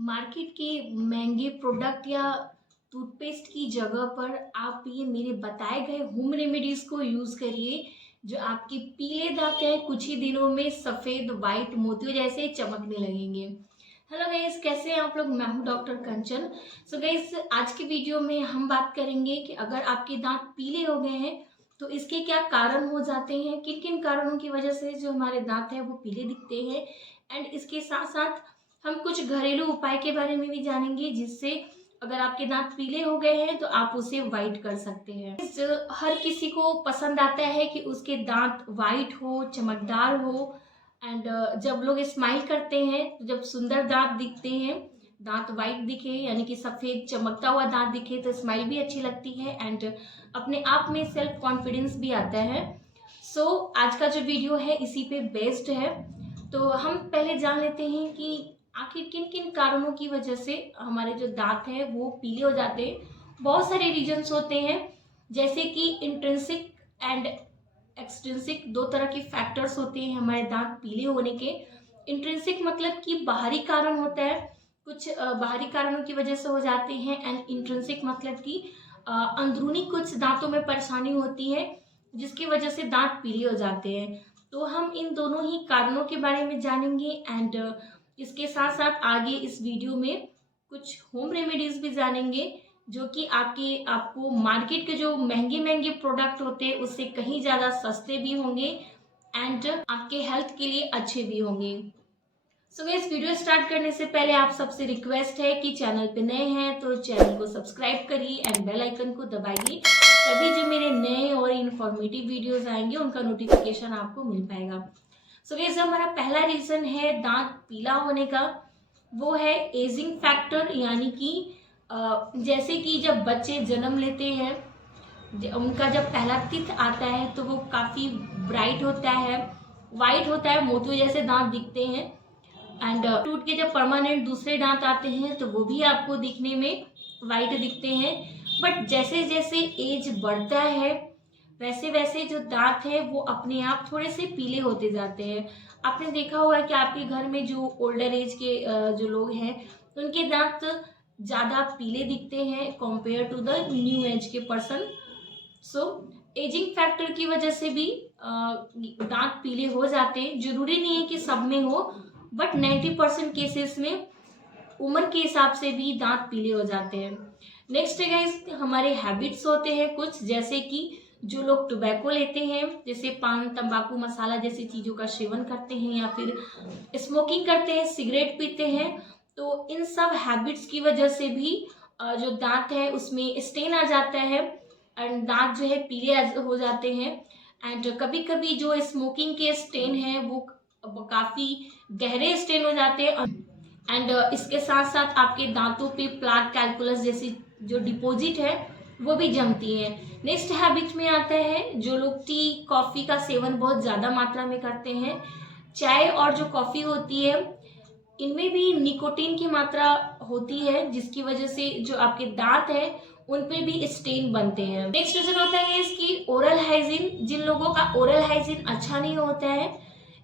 Market के महंगे product या टूथपेस्ट की जगह पर आप ये मेरे बताए गए होम रेमेडीज़ को यूज़ करिए, जो आपके पीले दांत हैं कुछ ही दिनों में सफ़ेद वाइट मोतियों जैसे चमकने लगेंगे। हेलो गाइस, कैसे हैं आप लोग। मैं हूं डॉक्टर कंचन। सो गाइस, आज की वीडियो में हम बात करेंगे कि अगर आपके दांत पीले हो गए हैं तो इसके क्या कारण हो जाते हैं, किन किन कारणों की वजह से जो हमारे दांत हैं वो पीले दिखते हैं। एंड इसके साथ साथ हम कुछ घरेलू उपाय के बारे में भी जानेंगे, जिससे अगर आपके दांत पीले हो गए हैं तो आप उसे वाइट कर सकते हैं। हर किसी को पसंद आता है कि उसके दांत वाइट हो, चमकदार हो। एंड जब लोग स्माइल करते हैं तो जब सुंदर दांत दिखते हैं, दांत वाइट दिखे यानी कि सफ़ेद चमकता हुआ दांत दिखे तो स्माइल भी अच्छी लगती है एंड अपने आप में सेल्फ कॉन्फिडेंस भी आता है। सो आज का जो वीडियो है इसी पे बेस्ड है। तो हम पहले जान लेते हैं कि आखिर किन किन कारणों की वजह से हमारे जो दांत हैं वो पीले हो जाते हैं। बहुत सारे रीजंस होते हैं, जैसे कि इंट्रिंसिक एंड एक्सट्रिंसिक, दो तरह के फैक्टर्स होते हैं हमारे दांत पीले होने के। इंट्रिंसिक मतलब कि बाहरी कारण होता है, कुछ बाहरी कारणों की वजह से हो जाते हैं। एंड इंट्रिंसिक मतलब कि अंदरूनी कुछ दांतों में परेशानी होती है जिसकी वजह से दांत पीले हो जाते हैं। तो हम इन दोनों ही कारणों के बारे में जानेंगे एंड इसके साथ साथ आगे इस वीडियो में कुछ होम रेमेडीज भी जानेंगे, जो कि आपको मार्केट के जो महंगे महंगे प्रोडक्ट होते हैं उससे कहीं ज़्यादा सस्ते भी होंगे एंड आपके हेल्थ के लिए अच्छे भी होंगे। सो गाइस, वीडियो स्टार्ट करने से पहले आप सबसे रिक्वेस्ट है कि चैनल पे नए हैं तो चैनल को सब्सक्राइब करिए एंड बेल आइकन को दबाइए, तभी जो मेरे नए और इन्फॉर्मेटिव वीडियोस आएंगे उनका नोटिफिकेशन आपको मिल पाएगा। सो गाइस, हमारा पहला रीज़न है दांत पीला होने का, वो है एजिंग फैक्टर। यानी कि जैसे कि जब बच्चे जन्म लेते हैं, उनका जब पहला टीथ आता है तो वो काफ़ी ब्राइट होता है, वाइट होता है, मोतियों जैसे दांत दिखते हैं। एंड टूट के जब परमानेंट दूसरे दांत आते हैं तो वो भी आपको दिखने में वाइट दिखते हैं। बट जैसे जैसे एज बढ़ता है वैसे वैसे जो दांत है वो अपने आप थोड़े से पीले होते जाते हैं। आपने देखा होगा कि आपके घर में जो ओल्डर एज के जो लोग हैं उनके दांत ज़्यादा पीले दिखते हैं compare to the new age के पर्सन। सो एजिंग फैक्टर की वजह से भी दांत पीले हो जाते हैं। जरूरी नहीं है कि सब में हो, बट 90% केसेस में उम्र के हिसाब से भी दांत पीले हो जाते हैं। नेक्स्ट है गाइस, हमारे हैबिट्स होते हैं कुछ, जैसे कि जो लोग टोबैको लेते हैं, जैसे पान, तंबाकू, मसाला जैसी चीज़ों का सेवन करते हैं या फिर स्मोकिंग करते हैं, सिगरेट पीते हैं, तो इन सब हैबिट्स की वजह से भी जो दांत है उसमें स्टेन आ जाता है एंड दांत जो है पीले हो जाते हैं। एंड कभी कभी जो स्मोकिंग के स्टेन है वो काफ़ी गहरे स्टेन हो जाते हैं एंड इसके साथ साथ आपके दांतों पे प्लाक, कैलकुलस जैसी जो डिपॉजिट है वो भी जमती है। नेक्स्ट हैबिट में आता है जो लोग टी, कॉफ़ी का सेवन बहुत ज़्यादा मात्रा में करते हैं। चाय और जो कॉफ़ी होती है इनमें भी निकोटीन की मात्रा होती है, जिसकी वजह से जो आपके दांत है उन पे भी स्टेन बनते हैं। नेक्स्ट रीजन होता है इसकी ओरल हाइजीन। जिन लोगों का ओरल हाइजीन अच्छा नहीं होता है,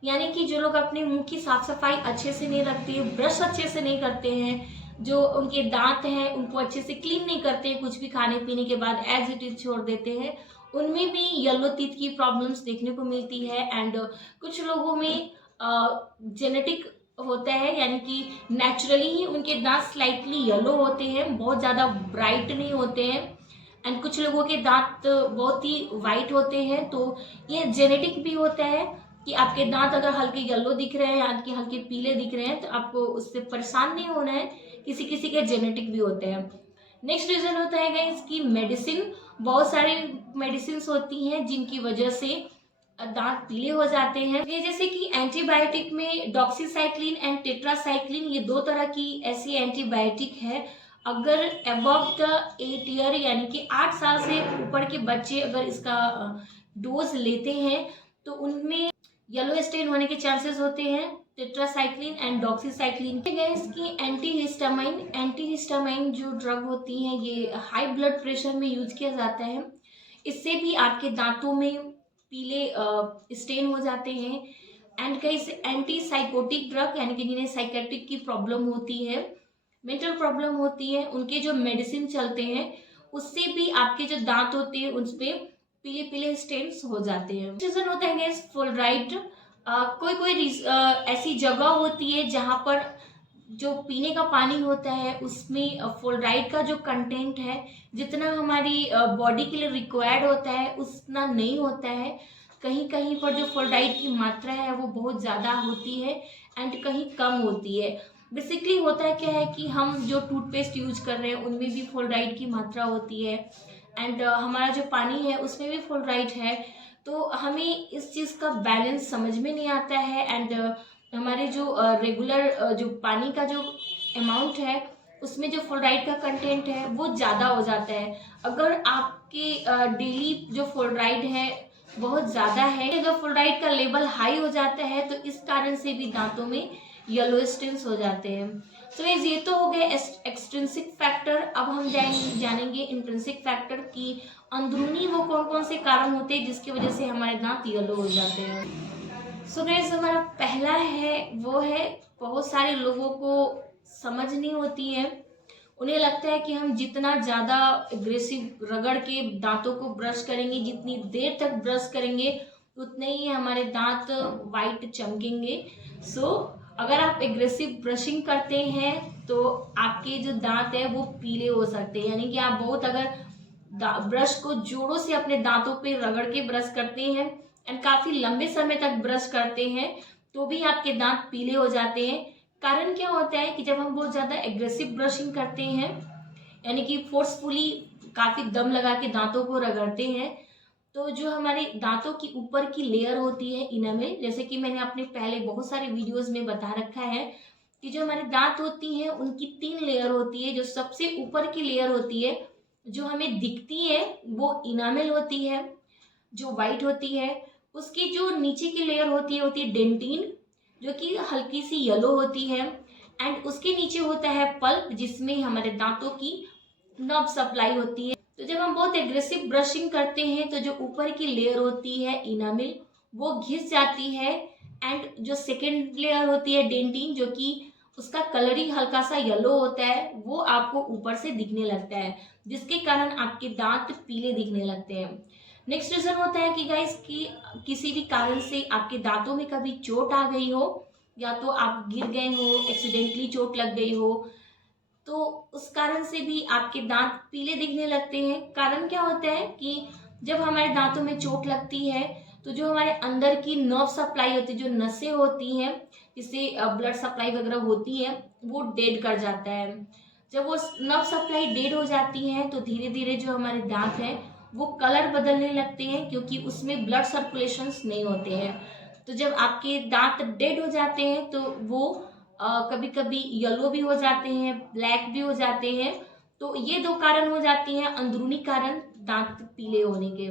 यानी कि जो लोग अपने मुंह की साफ सफाई अच्छे से नहीं रखते, ब्रश अच्छे से नहीं करते हैं, जो उनके दांत हैं उनको अच्छे से क्लीन नहीं करते, कुछ भी खाने पीने के बाद एज इट इज छोड़ देते हैं, उनमें भी येलो टीथ की प्रॉब्लम्स देखने को मिलती है। एंड कुछ लोगों में जेनेटिक होता है, यानी कि नेचुरली ही उनके दांत स्लाइटली येलो होते हैं, बहुत ज़्यादा ब्राइट नहीं होते हैं। एंड कुछ लोगों के दांत बहुत ही वाइट होते हैं, तो ये जेनेटिक भी होता है कि आपके दांत अगर हल्के येलो दिख रहे हैं या कि हल्के पीले दिख रहे हैं तो आपको उससे परेशान नहीं होना है, किसी किसी के जेनेटिक भी होते हैं। नेक्स्ट रीजन होता है गाइस की मेडिसिन। बहुत सारी मेडिसिन होती हैं जिनकी वजह से दांत पीले हो जाते हैं। ये जैसे कि एंटीबायोटिक में डॉक्सीसाइक्लिन एंड टेट्रासाइक्लिन, ये दो तरह की ऐसी एंटीबायोटिक है। अगर अबव द 8 ईयर यानी कि 8 साल से ऊपर के बच्चे अगर इसका डोज लेते हैं तो उनमें येलो स्टेन होने के चांसेस होते हैं। टेट्रासाइक्लिन एंड डॉक्सीसाइक्लिन के गैस की एंटीहिस्टामाइन जो ड्रग होती है ये हाई ब्लड प्रेशर में यूज किया जाता है। इससे भी आपके दांतों में पीले स्टेन हो जाते हैं। एंड कई एंटी साइकोटिक ड्रग, यानी कि जिन्हें साइकेट्रिक की प्रॉब्लम होती है, मेंटल प्रॉब्लम होती है, उनके जो मेडिसिन चलते हैं उससे भी आपके जो दांत होते हैं उस पे पीले पीले स्टेन्स हो जाते हैं। रीजन होता है गैस फ्लोराइड। कोई कोई ऐसी जगह होती है जहाँ पर जो पीने का पानी होता है उसमें फ्लोराइड का जो कंटेंट है जितना हमारी बॉडी के लिए रिक्वायर्ड होता है उतना नहीं होता है। कहीं कहीं पर जो फ्लोराइड की मात्रा है वो बहुत ज़्यादा होती है एंड कहीं कम होती है। बेसिकली होता है क्या है कि हम जो टूथपेस्ट यूज कर रहे हैं उनमें भी फ्लोराइड की मात्रा होती है एंड हमारा जो पानी है उसमें भी फ्लोराइड है। तो हमें इस चीज़ का बैलेंस समझ में नहीं आता है एंड हमारे जो रेगुलर जो पानी का जो अमाउंट है उसमें जो फ्लोराइड का कंटेंट है वो ज़्यादा हो जाता है। अगर आपके डेली जो फ्लोराइड है बहुत ज़्यादा है, अगर फ्लोराइड का लेवल हाई हो जाता है तो इस कारण से भी दांतों में येलो स्टेन्स हो जाते हैं। तो ये तो हो गए एक्सट्रिंसिक फैक्टर। अब हम जानेंगे इंट्रिंसिक फैक्टर की अंदरूनी वो कौन कौन से कारण होते हैं जिसकी वजह से हमारे दांत येलो हो जाते हैं। सो गाइस हमारा पहला है वो है बहुत सारे लोगों को समझ नहीं होती है। उन्हें लगता है कि हम जितना ज़्यादा एग्रेसिव रगड़ के दांतों को ब्रश करेंगे, जितनी देर तक ब्रश करेंगे उतने ही हमारे दांत वाइट चमकेंगे। सो अगर आप एग्रेसिव ब्रशिंग करते हैं तो आपके जो दांत है वो पीले हो सकते हैं। यानी कि आप बहुत अगर ब्रश को जोरों से अपने दांतों पे रगड़ के ब्रश करते हैं एंड काफी लंबे समय तक ब्रश करते हैं तो भी आपके दांत पीले हो जाते हैं। कारण क्या होता है कि जब हम बहुत ज्यादा एग्रेसिव ब्रशिंग करते हैं यानी कि फोर्सफुली काफी दम लगा के दांतों को रगड़ते हैं तो जो हमारे दांतों की ऊपर की लेयर होती है इनामेल, जैसे कि मैंने अपने पहले बहुत सारे वीडियोस में बता रखा है कि जो हमारे दांत होती है उनकी 3 लेयर होती है। जो सबसे ऊपर की लेयर होती है जो हमें दिखती है वो इनामेल होती है जो वाइट होती है। उसकी जो नीचे की लेयर होती है डेंटिन जो कि हल्की सी येलो होती है एंड उसके नीचे होता है पल्प जिसमें हमारे दांतों की नर्व सप्लाई होती है। तो जब हम बहुत एग्रेसिव ब्रशिंग करते हैं तो जो ऊपर की लेयर होती है इनामिल वो घिस जाती है एंड जो सेकेंड लेयर होती है डेंटिन जो कि उसका कलर ही हल्का सा येलो होता है वो आपको ऊपर से दिखने लगता है जिसके कारण आपके दांत पीले दिखने लगते हैं। नेक्स्ट रीजन होता है कि गाइस कि किसी भी कारण से आपके दांतों में कभी चोट आ गई हो या तो आप गिर गए हो, एक्सीडेंटली चोट लग गई हो तो उस कारण से भी आपके दांत पीले दिखने लगते हैं। कारण क्या होता है कि जब हमारे दांतों में चोट लगती है तो जो हमारे अंदर की नर्व सप्लाई होती है, जो नसें होती हैं जिससे ब्लड सप्लाई वगैरह होती है वो डेड कर जाता है। जब वो नर्व सप्लाई डेड हो जाती है तो धीरे धीरे जो हमारे दांत हैं वो कलर बदलने लगते हैं क्योंकि उसमें ब्लड सर्कुलेशंस नहीं होते हैं। तो जब आपके दांत डेड हो जाते हैं तो वो कभी कभी येलो भी हो जाते हैं, ब्लैक भी हो जाते हैं। तो ये 2 कारण हो जाती हैं अंदरूनी कारण दांत पीले होने के।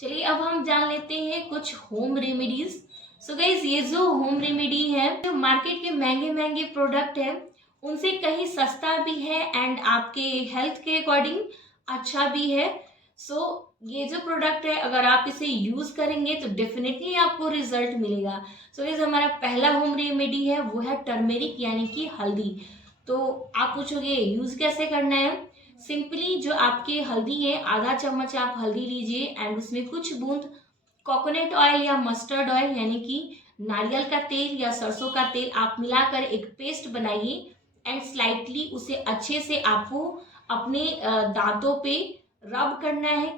चलिए अब हम जान लेते हैं कुछ होम रेमेडीज। सो गाइस ये जो होम रेमेडी है जो मार्केट के महंगे महंगे प्रोडक्ट है उनसे कहीं सस्ता भी है एंड आपके हेल्थ के अकॉर्डिंग अच्छा भी है। सो ये जो प्रोडक्ट है अगर आप इसे यूज करेंगे तो डेफिनेटली आपको रिजल्ट मिलेगा। सो गाइस हमारा पहला होम रेमेडी है वो है टर्मेरिक यानी कि हल्दी। तो आप पूछोगे यूज कैसे करना है। सिंपली जो आपके हल्दी है आधा चम्मच आप हल्दी लीजिए एंड उसमें कुछ बूंद कोकोनट ऑयल या मस्टर्ड ऑयल यानी कि नारियल का तेल या सरसों का तेल आप मिलाकर एक पेस्ट बनाइए एंड स्लाइटली उसे अच्छे से आपको अपने दांतों पे रब करना है।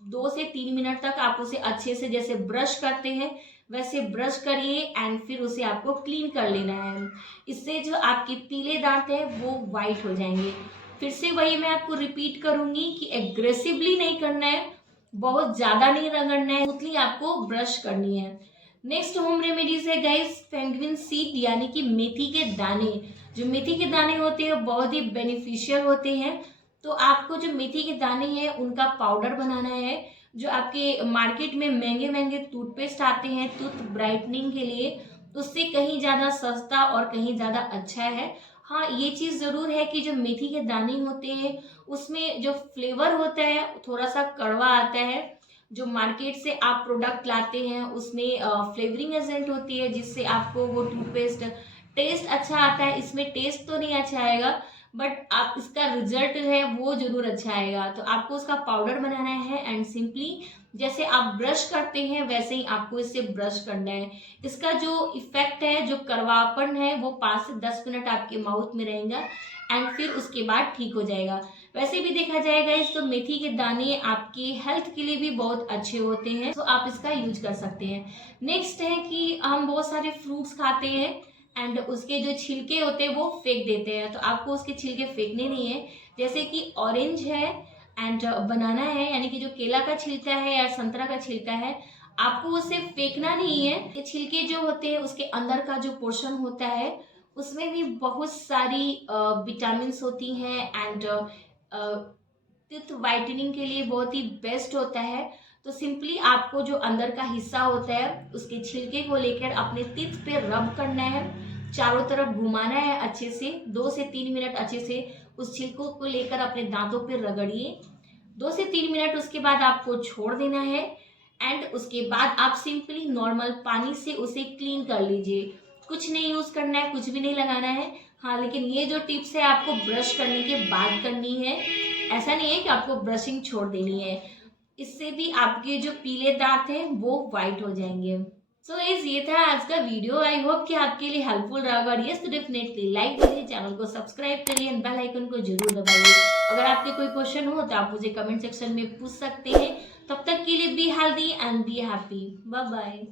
2 से 3 मिनट तक आप उसे अच्छे से जैसे ब्रश करते हैं वैसे ब्रश करिए एंड फिर उसे आपको क्लीन कर लेना है। इससे जो आपके पीले दांत हैं वो वाइट हो जाएंगे। फिर से वही मैं आपको रिपीट करूंगी कि एग्रेसिवली नहीं करना है, बहुत ज्यादा नहीं रगड़ना है, स्मूथली आपको ब्रश करनी है। नेक्स्ट होम रेमेडीज है गाइस पेंगुइन सीड यानी कि मेथी के दाने। जो मेथी के दाने होते हैं बहुत ही बेनिफिशियल होते हैं। तो आपको जो मेथी के दाने हैं उनका पाउडर बनाना है। जो आपके मार्केट में महंगे महंगे टूथपेस्ट आते हैं टूथ ब्राइटनिंग के लिए उससे कहीं ज़्यादा सस्ता और कहीं ज़्यादा अच्छा है। हाँ ये चीज़ ज़रूर है कि जो मेथी के दाने होते हैं उसमें जो फ्लेवर होता है थोड़ा सा कड़वा आता है। जो मार्केट से आप प्रोडक्ट लाते हैं उसमें फ्लेवरिंग एजेंट होती है जिससे आपको वो टूथपेस्ट टेस्ट अच्छा आता है, इसमें टेस्ट तो नहीं अच्छा आएगा, बट आप इसका रिजल्ट है वो जरूर अच्छा आएगा। तो आपको उसका पाउडर बनाना है एंड सिंपली जैसे आप ब्रश करते हैं वैसे ही आपको इससे ब्रश करना है। इसका जो इफेक्ट है, जो करवापन है, वो 5 से 10 मिनट आपके माउथ में रहेगा एंड फिर उसके बाद ठीक हो जाएगा। वैसे भी देखा जाएगा इस तो मेथी के दाने आपके हेल्थ के लिए भी बहुत अच्छे होते हैं, तो आप इसका यूज कर सकते हैं। नेक्स्ट है कि हम बहुत सारे फ्रूट्स खाते हैं एंड उसके जो छिलके होते हैं वो फेंक देते हैं, तो आपको उसके छिलके फेंकने नहीं है। जैसे कि ऑरेंज है एंड बनाना है, यानी कि जो केला का छिलका है या संतरा का छिलका है, आपको उसे फेंकना नहीं है। ये छिलके जो होते हैं उसके अंदर का जो पोर्शन होता है उसमें भी बहुत सारी विटामिन होती हैं एंड टीथ वाइटनिंग के लिए बहुत ही बेस्ट होता है। तो सिंपली आपको जो अंदर का हिस्सा होता है उसके छिलके को लेकर अपने टीथ पे रब करना है, चारों तरफ घुमाना है अच्छे से, 2 से 3 मिनट अच्छे से उस छिलकों को लेकर अपने दांतों पे रगड़िए। 2 से 3 मिनट उसके बाद आपको छोड़ देना है एंड उसके बाद आप सिंपली नॉर्मल पानी से उसे क्लीन कर लीजिए। कुछ नहीं यूज करना है, कुछ भी नहीं लगाना है। हाँ, लेकिन ये जो टिप्स है आपको ब्रश करने के बाद करनी है, ऐसा नहीं है कि आपको ब्रशिंग छोड़ देनी है। इससे भी आपके जो पीले दांत हैं वो वाइट हो जाएंगे। सो ये था आज का वीडियो। आई होप कि आपके लिए हेल्पफुल रहा। अगर यस तो डेफिनेटली लाइक करिए, चैनल को सब्सक्राइब करिए एंड बेल आइकन को जरूर दबाइए। अगर आपके कोई क्वेश्चन हो तो आप मुझे कमेंट सेक्शन में पूछ सकते हैं। तब तक के लिए be healthy and be happy. Bye bye.